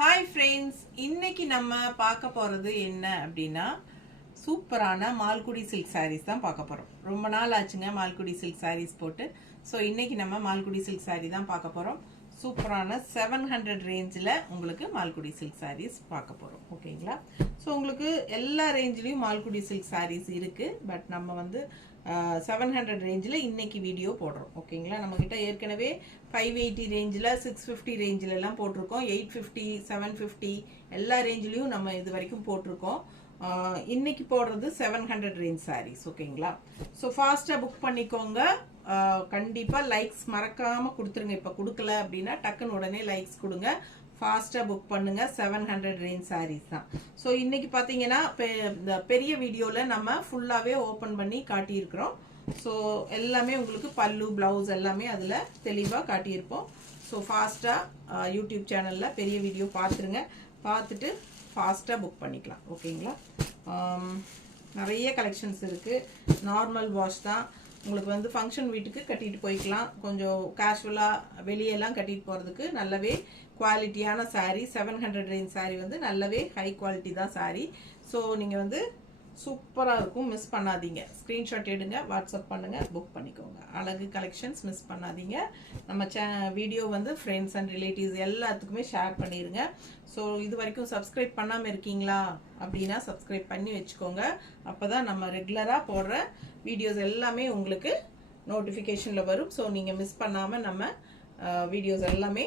Hi friends, இன்னைக்கு நம்ம பார்க்க போகிறது என்ன அப்படின்னா சூப்பரான மால்குடி சில்க் சாரீஸ் தான் பார்க்க போகிறோம். ரொம்ப நாள் ஆச்சுங்க மால்குடி சில்க் சாரீஸ் போட்டு. ஸோ இன்னைக்கு நம்ம மால்குடி சில்க் சாரீ தான் பார்க்க போகிறோம். சூப்பரான 700 ரேஞ்சில் உங்களுக்கு மால்குடி சில்க் சாரீஸ் பார்க்க போகிறோம். ஓகேங்களா? ஸோ உங்களுக்கு எல்லா ரேஞ்சிலையும் மால்குடி சில்க் சாரீஸ் இருக்குது. பட் நம்ம வந்து 700 ரேஞ்சில் இன்னைக்கு வீடியோ போடுறோம். ஓகேங்களா? நம்மக்கிட்ட ஏற்கனவே 580 ரேஞ்சில் 650 ரேஞ்சிலெல்லாம் போட்டிருக்கோம். 850 750 எல்லா ரேஞ்சிலையும் நம்ம இது வரைக்கும் போட்டிருக்கோம். இன்னைக்கு போடுறது 700 ரேஞ்ச் சாரீஸ். ஓகேங்களா? ஸோ ஃபாஸ்ட்டாக புக் பண்ணிக்கோங்க. கண்டிப்பாக லைக்ஸ் மறக்காமல் கொடுத்துருங்க. இப்போ கொடுக்கல அப்படின்னா டக்குன்னு உடனே லைக்ஸ் கொடுங்க. ஃபாஸ்ட்டாக புக் பண்ணுங்க. 700 ரேஞ்ச் சாரீஸ் தான். ஸோ இன்னைக்கு பார்த்தீங்கன்னா இந்த பெரிய வீடியோவில் நம்ம ஃபுல்லாகவே ஓப்பன் பண்ணி காட்டியிருக்கிறோம். ஸோ எல்லாமே உங்களுக்கு பல்லு ப்ளவுஸ் எல்லாமே அதில் தெளிவாக காட்டியிருப்போம். ஸோ ஃபாஸ்ட்டாக யூடியூப் சேனலில் பெரிய வீடியோ பார்த்துருங்க. பார்த்துட்டு ஃபாஸ்ட்டாக புக் பண்ணிக்கலாம். ஓகேங்களா? நிறைய கலெக்ஷன்ஸ் இருக்குது. நார்மல் வாஷ் தான். உங்களுக்கு வந்து ஃபங்க்ஷன் வீட்டுக்கு கட்டிட்டு போய்க்கலாம். கொஞ்சம் கேஷுவலாக வெளியெல்லாம் கட்டிட்டு போகிறதுக்கு நல்லாவே குவாலிட்டியான சாரீ. 700 ரேஞ்ச் சாரீ வந்து நல்லாவே ஹை குவாலிட்டி தான் சாரீ. ஸோ நீங்கள் வந்து சூப்பராக இருக்கும். மிஸ் பண்ணாதீங்க. ஸ்க்ரீன்ஷாட் எடுங்க, வாட்ஸ்அப் பண்ணுங்கள், புக் பண்ணிக்கோங்க. அழகு கலெக்ஷன்ஸ் மிஸ் பண்ணாதீங்க. நம்ம வீடியோ வந்து ஃப்ரெண்ட்ஸ் அண்ட் ரிலேட்டிவ்ஸ் எல்லாத்துக்குமே ஷேர் பண்ணிடுங்க. ஸோ இது வரைக்கும் சப்ஸ்கிரைப் பண்ணாமல் இருக்கீங்களா அப்படின்னா சப்ஸ்கிரைப் பண்ணி வச்சுக்கோங்க. அப்போ தான் நம்ம ரெகுலராக போடுற வீடியோஸ் எல்லாமே உங்களுக்கு நோட்டிஃபிகேஷனில் வரும். ஸோ நீங்கள் மிஸ் பண்ணாமல் நம்ம வீடியோஸ் எல்லாமே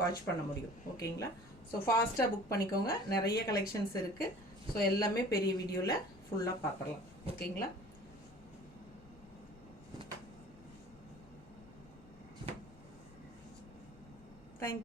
வாட்ச் பண்ண முடியும். ஓகேங்களா? ஸோ ஃபாஸ்ட்டாக புக் பண்ணிக்கோங்க. நிறைய கலெக்ஷன்ஸ் இருக்குது. ஸோ எல்லாமே பெரிய வீடியோவில் ஃபுல்லாக பார்த்துடலாம். ஓகேங்களா?